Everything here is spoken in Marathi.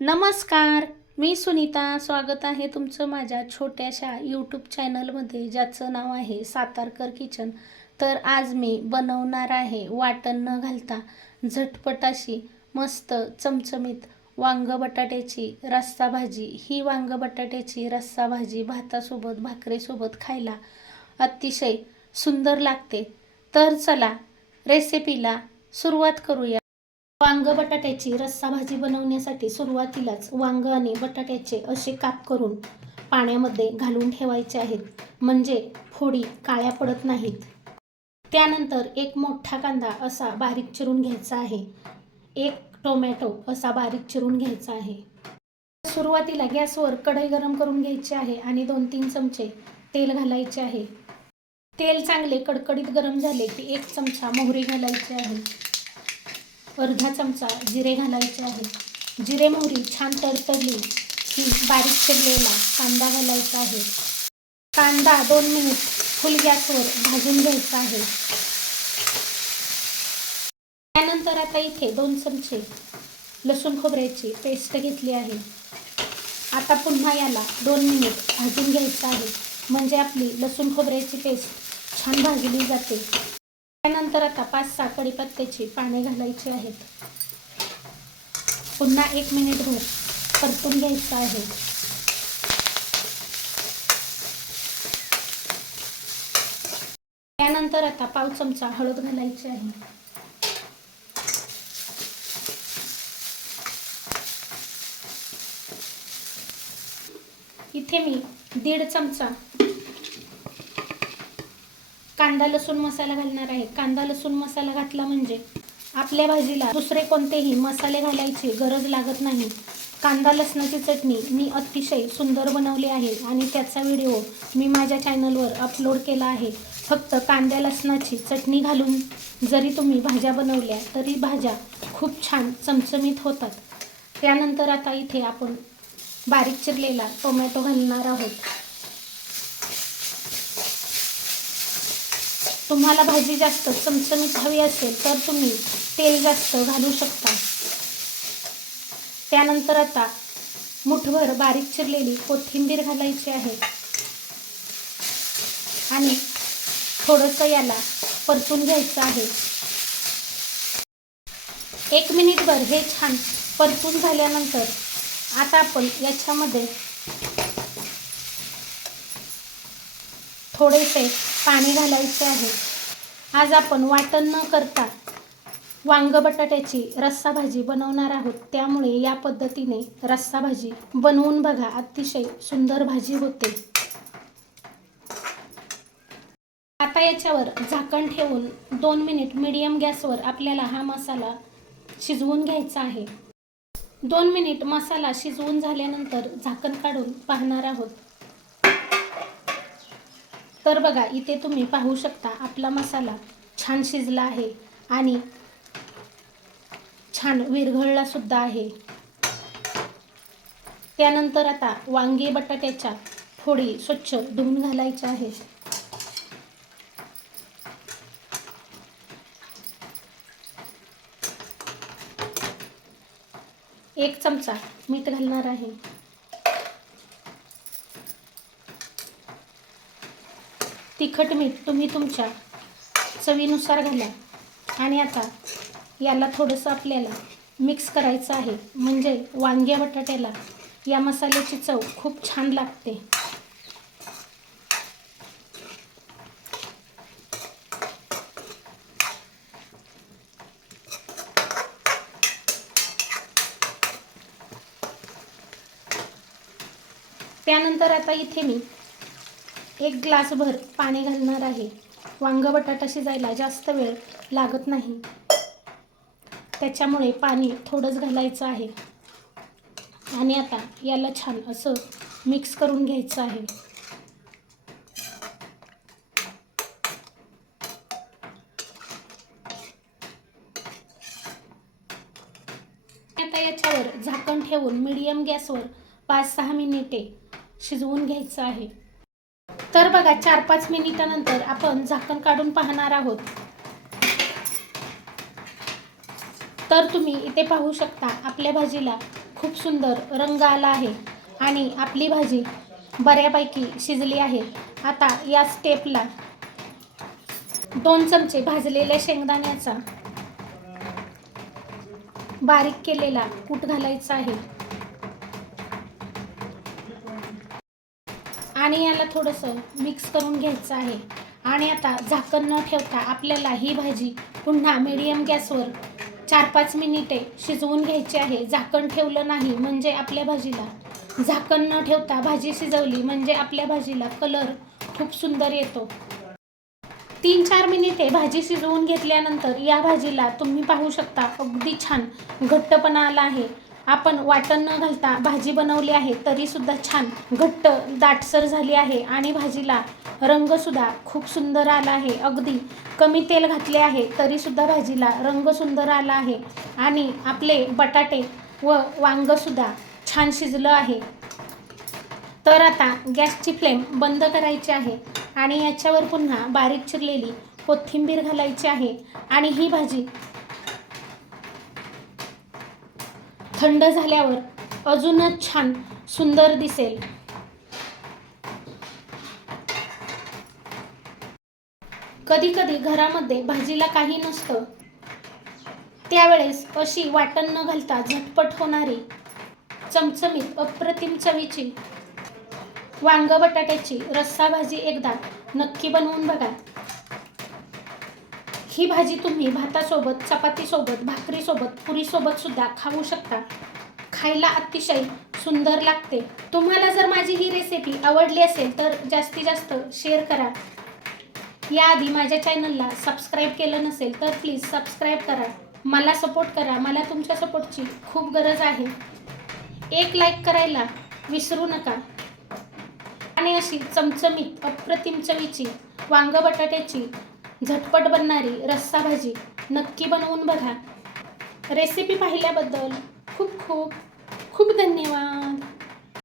नमस्कार मी सुनीता. स्वागत आहे तुमचं माझ्या छोट्याशा यूट्यूब चॅनलमध्ये ज्याचं नाव आहे सातारकर किचन तर आज मी बनवणार आहे वाटण न घालता झटपट अशी मस्त चमचमीत वांग बटाट्याची रस्सा भाजी. ही वांग बटाट्याची रस्सा भाजी भातासोबत भाकरीसोबत खायला अतिशय सुंदर लागते. तर चला रेसिपीला सुरुवात करूया. वांग बटाट्याची रस्सा भाजी बनवण्यासाठी सुरुवातीलाच वांग आणि बटाट्याचे असे काप करून पाण्यामध्ये घालून ठेवायचे आहेत. म्हणजे फोडी काळ्या पडत नाहीत. त्यानंतर एक मोठा कांदा असा बारीक चिरून घ्यायचा आहे. एक टोमॅटो असा बारीक चिरून घ्यायचा आहे. सुरुवातीला गॅसवर कढई गरम करून घ्यायची आहे आणि दोन तीन चमचे तेल घालायचे आहे. तेल चांगले कडकडीत गरम झाले की एक चमचा मोहरी घालायची आहे. अर्धा चमचा जिरे घालायचे आहे. जिरे मोहरी छान तडतडली. की बारीक चिरलेला कांदा घालायचा आहे. कांदा दोन मिनिट फुल गॅसवर भाजून घ्यायचा आहे. त्यानंतर आता इथे दोन चमचे लसूण खोबऱ्याची पेस्ट घेतली आहे. आता पुन्हा याला दोन मिनिट भाजून घ्यायचं आहे. म्हणजे आपली लसूण खोबऱ्याची पेस्ट छान भाजली जाते. त्यानंतर आता पाच सहा कढीपत्त्याची पाने घालायची आहेत. पुन्हा एक मिनिटभर परतून घ्यायचं आहे. त्यानंतर आता पाव चमचा हळद घालायची आहे. इथे मी दीड चमचा कांदा लसूण मसाला घालणार आहे. कांदा लसूण मसाला घातला म्हणजे आपल्या भाजीला दुसरे कोणतेही मसाले घालायची गरज लागत नाही. कांदा लसणाची चटणी मी अतिशय सुंदर बनवली आहे आणि त्याचा व्हिडिओ मी माझ्या चॅनलवर अपलोड केला आहे. फक्त कांद्या लसणाची चटणी घालून जरी तुम्ही भाज्या बनवल्या तरी भाज्या खूप छान चमचमीत होतात. त्यानंतर आता इथे आपण बारीक चिरलेला टोमॅटो घालणार आहोत. तुम्हाला भाजी जास्त चमचमीत हवी असेल तर तुम्ही तेल जास्त घालू शकता. त्यानंतर आता मुठभर बारीक चिरलेली कोथिंबीर घालायची आहे. आणि थोडंसं याला परतून घ्यायचं आहे. एक मिनिटभर हे छान परतून झाल्यानंतर आता आपण याच्यामध्ये थोडेसे पाणी घालायचे आहे. आज आपण वाटण न करता वांग बटाट्याची रस्सा भाजी बनवणार आहोत. त्यामुळे या पद्धतीने रस्सा भाजी बनवून बघा. अतिशय सुंदर भाजी होते. आता याच्यावर झाकण ठेवून दोन मिनिट मीडियम गॅसवर आपल्याला हा मसाला शिजवून घ्यायचा आहे. दोन मिनिट मसाला शिजवून झाल्यानंतर झाकण काढून पाहणार आहोत. तर बघा इथे तुम्ही पाहू शकता आपला मसाला छान शिजला आहे आणि छान विरघळला सुद्धा आहे. त्यानंतर आता वांगी बटाट्याच्या फोडी स्वच्छ धुवून घालायच्या आहे एक चमचा मीठ घालणार आहे. तिखट मीठ तुम्ही तुमच्या चवीनुसार घाला. आणि आता याला थोडंसं आपल्याला मिक्स करायचं आहे. म्हणजे वांग्या बटाट्याला या मसाल्याची चव खूप छान लागते. त्यानंतर आता इथे मी एक ग्लासभर पाणी घालणार आहे. वांग बटाटा शिजायला जास्त वेळ लागत नाही. त्याच्यामुळे पाणी थोडंच घालायचं आहे. आणि आता याला छान असं मिक्स करून घ्यायचं आहे. आता याच्यावर झाकण ठेवून मीडियम गॅसवर पाच सहा मिनिटे शिजवून घ्यायचं आहे. तर बघा चार पाच मिनिटानंतर आपण झाकण काढून पाहणार आहोत. तर तुम्ही इथे पाहू शकता आपल्या भाजीला खूप सुंदर रंग आला आहे आणि आपली भाजी बऱ्यापैकी शिजली आहे. आता या स्टेपला दोन चमचे भाजलेल्या शेंगदाण्याचा बारीक केलेला कूट घालायचा आहे. आणि याला थोडंसं मिक्स करून घ्यायचं आहे. आणि आता झाकण न ठेवता आपल्याला ही भाजी पुन्हा मिडियम गॅसवर चार पाच मिनिटे शिजवून घ्यायची आहे. झाकण ठेवलं नाही म्हणजे आपल्या भाजीला. झाकण न ठेवता भाजी शिजवली म्हणजे आपल्या भाजीला कलर खूप सुंदर येतो. तीन चार मिनिटे भाजी शिजवून घेतल्यानंतर या भाजीला तुम्ही पाहू शकता अगदी छान घट्टपणा आला आहे. आपण वाटण न घालता भाजी बनवली आहे तरी सुद्धा छान घट्ट दाटसर झाली आहे आणि भाजीला रंगसुद्धा खूप सुंदर आला आहे. अगदी कमी तेल घातले आहे तरी सुद्धा भाजीला रंग सुंदर आला आहे आणि आपले बटाटे व वांगसुद्धा छान शिजलं आहे. तर आता गॅसची फ्लेम बंद करायची आहे आणि याच्यावर पुन्हा बारीक चिरलेली कोथिंबीर घालायची आहे आणि ही भाजी थंड झाल्यावर अजूनच छान सुंदर दिसेल. कधी कधी घरामध्ये भाजीला काही नसतं. त्यावेळेस अशी वाटण न घालता झटपट होणारी चमचमीत अप्रतिम चवीची वांग बटाट्याची रस्सा भाजी एकदा नक्की बनवून बघा. ही भाजी तुम्ही भातासोबत चपातीसोबत भाकरीसोबत पुरीसोबत सुद्धा खाऊ शकता. खायला अतिशय सुंदर लागते. तुम्हाला जर माझी ही रेसिपी आवडली असेल तर जास्तीत जास्त शेअर करा. याआधी माझ्या चॅनलला सबस्क्राईब केलं नसेल तर प्लीज सबस्क्राईब करा. मला सपोर्ट करा. मला तुमच्या सपोर्टची खूप गरज आहे. एक लाईक करायला विसरू नका. आणि अशी चमचमीत अप्रतिम चवीची वांग बटाट्याची झटपट बनणारी रस्सा भाजी नक्की बनवून बघा. रेसिपी पाहिल्याबद्दल खूप खूप खूप धन्यवाद.